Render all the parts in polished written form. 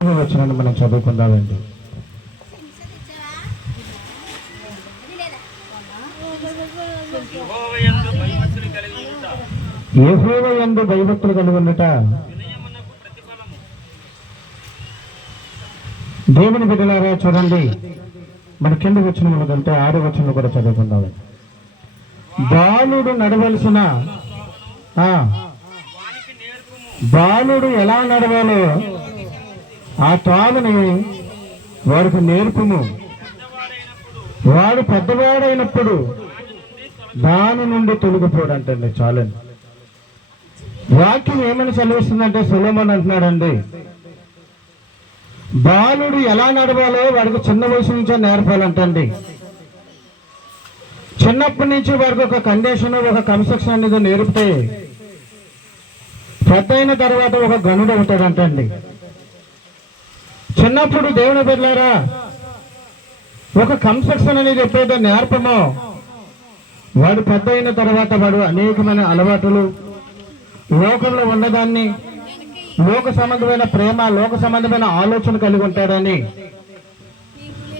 వచ్చినట్టు మనం చదువుకుందామండి. యెహోవా యందు భయభక్తులు కలిగి ఉండుట దేవుని బిడ్డలారా చూడండి, మన కింద వచ్చిన మనకంటే 6వ వచనం కూడా చదువుకుందాం. బాలుడు నడవలసిన బాలుడు ఎలా నడవాలో ఆ తాళుని వాడికి నేర్పుము, వాడు పెద్దవాడైనప్పుడు దాని నుండి తొలగిపోడు అంటండి. చాలండి. వాక్యం ఏమని చదివిస్తుందంటే సొలొమోను అంటున్నాడండి, బాలుడు ఎలా నడవాలో వాడికి చిన్న వయసు నుంచే నేర్పాలంటండి. చిన్నప్పటి నుంచి వాడికి ఒక కండిషన్, ఒక కన్స్ట్రక్షన్ అనేది నేర్పితే పెద్ద అయిన తర్వాత ఒక గనుడు అవుతాడంటండి. చిన్నప్పుడు దేవుని బిడ్డలారా ఒక కన్స్ట్రక్షన్ అనేది ఎప్పుడైతే నేర్పమో వాడు పెద్ద అయిన తర్వాత వాడు అనేకమైన అలవాటులు, లోకంలో ఉన్నదాన్ని, లోక సంబంధమైన ప్రేమ, లోక సంబంధమైన ఆలోచన కలిగి ఉంటాడని.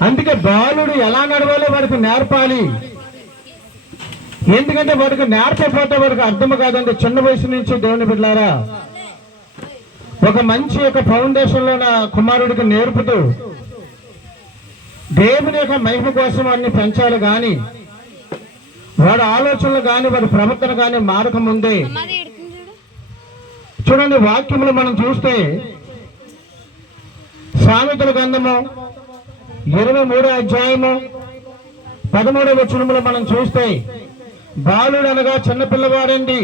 అందుకే బాలుడు ఎలా నడవాలో వాడికి నేర్పాలి. ఎందుకంటే వాడికి నేర్పకపోతే వాడికి అర్థం కాదండి. చిన్న వయసు నుంచి దేవుని బిడ్డలారా ఒక మంచి ఒక ఫౌండేషన్ లో నా కుమారుడికి నేర్పుతూ దేవుని యొక్క మహిమ కోసం వాడిని పెంచాలి. కానీ వాడి ఆలోచనలు కానీ వాడి ప్రవర్తన కానీ మారక ముందే చూడండి, వాక్యములు మనం చూస్తే సామెతల గ్రంథము 23వ అధ్యాయము 13వ వచనములో మనం చూస్తే బాలుడు అనగా చిన్నపిల్లవాడండి.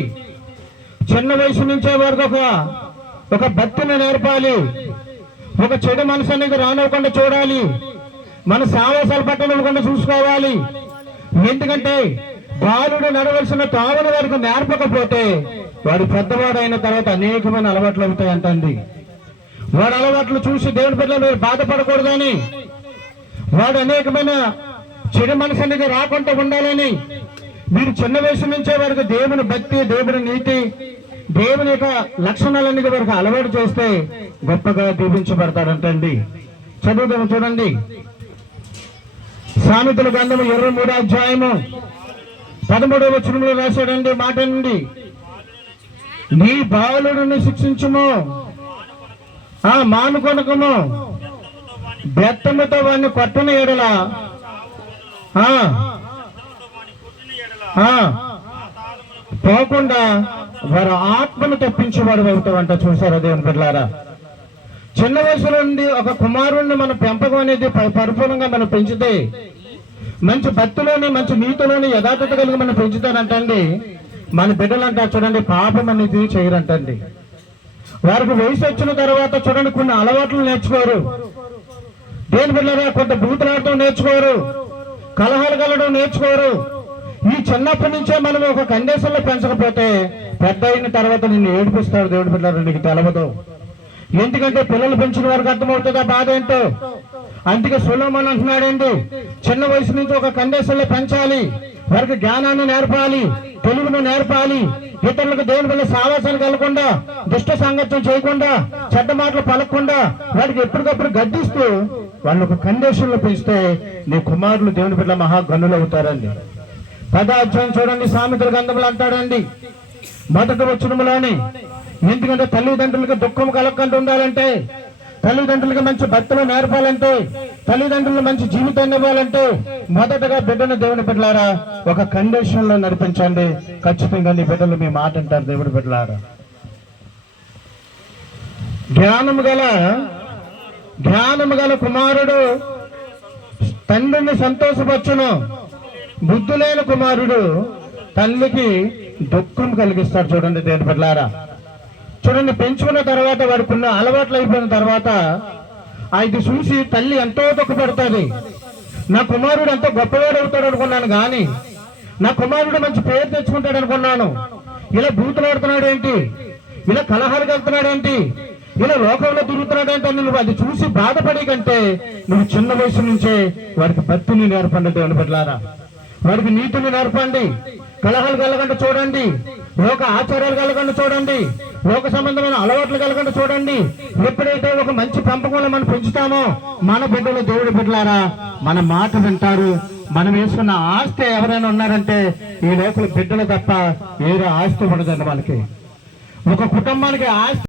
చిన్న వయసు నుంచే వారికి ఒక భక్తిని నేర్పాలి. ఒక చెడు మనసు అనేది రానివ్వకుండా చూడాలి. మన సావాసాలు పట్టనివ్వకుండా చూసుకోవాలి. ఎందుకంటే బాలుడు నడవలసిన తావును వారికి నేర్పకపోతే వాడు పెద్దవాడు అయిన తర్వాత అనేకమైన అలవాట్లు అవుతాయంటండి. వాడు అలవాట్లు చూసి దేవుని బిడ్డలు మీరు బాధపడకూడదని, వాడు అనేకమైన చెడు మనసు అనేది రాకుండా ఉండాలని మీరు చిన్న వయసు నుంచే వారికి దేవుని భక్తి, దేవుని నీతి, దేవుని యొక్క లక్షణాలన్నీ వారికి అలవాటు చేస్తే గొప్పగా దీవించబడతాడంటండి. చదువుదాము చూడండి. సామెతల గ్రంథము 23వ అధ్యాయము 13వ వచనంలో రాశాడండి మాట నుండి, నీ బాలుడిని శిక్షించుము, మానుకొనకము, బెత్తముతో వాడిని కొట్టని ఎడల పోకుండా వారి ఆత్మను తప్పించేవాడు అవుతామంట. చూసారా దేవుని బిడ్డలారా, చిన్న వయసులో నుండి ఒక కుమారుణ్ణి మన పెంపకం అనేది పరిపూర్ణంగా మనం పెంచితే మంచి భక్తిలోని, మంచి నీతిలోని, యథార్థత కలిగి మనం పెంచుతానంటండి. మన బిడ్డలు అంటారు చూడండి, పాపం అనేది చేయరంటండి. వారికి వయసు వచ్చిన తర్వాత చూడండి కొన్ని అలవాట్లు నేర్చుకోరు. దేని బిడ్డలారా కొంత బూతులాడటం నేర్చుకోరు, కలహాలు కలడం నేర్చుకోరు. ఈ చిన్నప్పటి నుంచే మనం ఒక కండిషన్ లో పెంచకపోతే పెద్ద అయిన తర్వాత నిన్ను ఏడిపిస్తాడు దేవుడి బిడ్డలారా, నీకు తెలవదు. ఎందుకంటే పిల్లలు పెంచిన వారికి అర్థమవుతుంది ఆ బాధ ఏంటో. అందుకే సొలొమోను అంటున్నాడండి, చిన్న వయసు నుంచి ఒక కండిషన్ లో పెంచాలి. వారికి జ్ఞానాన్ని నేర్పాలి, తెలుగును నేర్పాలి. ఇతరులకు దేవుని వల్ల సావాసాలు కలగకుండా, దుష్ట సాంగత్యం చేయకుండా, చెడ్డ మాటలు పలకకుండా వాడికి ఎప్పటికప్పుడు గద్దిస్తూ వాళ్ళు ఒక కండిషన్ లో పెంచితే నీ కుమారులు దేవుని బిడ్డ మహాగనులు అవుతారండి. 10వ అధ్యాయం చూడండి, సామెతల గ్రంథంలో అంటాడండి 1వ వచనంలోని, ఎందుకంటే తల్లిదండ్రులకి దుఃఖం కలగకుండా ఉండాలంటే, తల్లిదండ్రులకి మంచి భక్తులు నేర్పాలంటే, తల్లిదండ్రులు మంచి జీవితాన్ని ఇవ్వాలంటే మొదటగా బిడ్డను దేవుని బిడ్డలారా ఒక కండిషన్ లో నడిపించండి. ఖచ్చితంగా నీ బిడ్డలు మీ మాట అంటారు దేవుడి బిడ్డలారా. జ్ఞానము గల కుమారుడు తండ్రిని సంతోషపరచును, బుద్ధి లేని కుమారుడు తల్లికి దుఃఖం కలిగిస్తాడు. చూడండి దేవుని బిడ్డలారా, చూడండి పెంచుకున్న తర్వాత వాడుకున్న అలవాట్లు అయిపోయిన తర్వాత ఇది చూసి తల్లి ఎంతో దుఃఖపడుతుంది. నా కుమారుడు ఎంతో గొప్పవాడు అవుతాడు అనుకున్నాను, కానీ నా కుమారుడు మంచి పేరు తెచ్చుకుంటాడు అనుకున్నాను. ఇలా బూతులాడుతున్నాడు ఏంటి, ఇలా కలహాలు వెళ్తున్నాడు ఏంటి, ఇలా లోకంలో తిరుగుతున్నాడు ఏంటి అని నువ్వు అది చూసి బాధపడే కంటే నువ్వు చిన్న వయసు నుంచే వారికి భక్తిని నేర్పండి దేవుని బిడ్డలారా. వారికి నీతిని నేర్పండి. కలహాలు కలగంటే చూడండి, లోక ఆచారాలు కలగండి చూడండి, లోక సంబంధమైన అలవాట్లు కలగండి చూడండి. ఎప్పుడైతే ఒక మంచి పెంపకంలో మనం పెంచుతామో మన బిడ్డలు, దేవుడి బిడ్డలారా, మన మాట వింటారు. మనం వేసుకున్న ఆస్తి ఎవరైనా ఉన్నారంటే ఈ లోకల బిడ్డలు తప్ప వేరే ఆస్తి ఉండదండి వాళ్ళకి. ఒక కుటుంబానికి ఆస్తి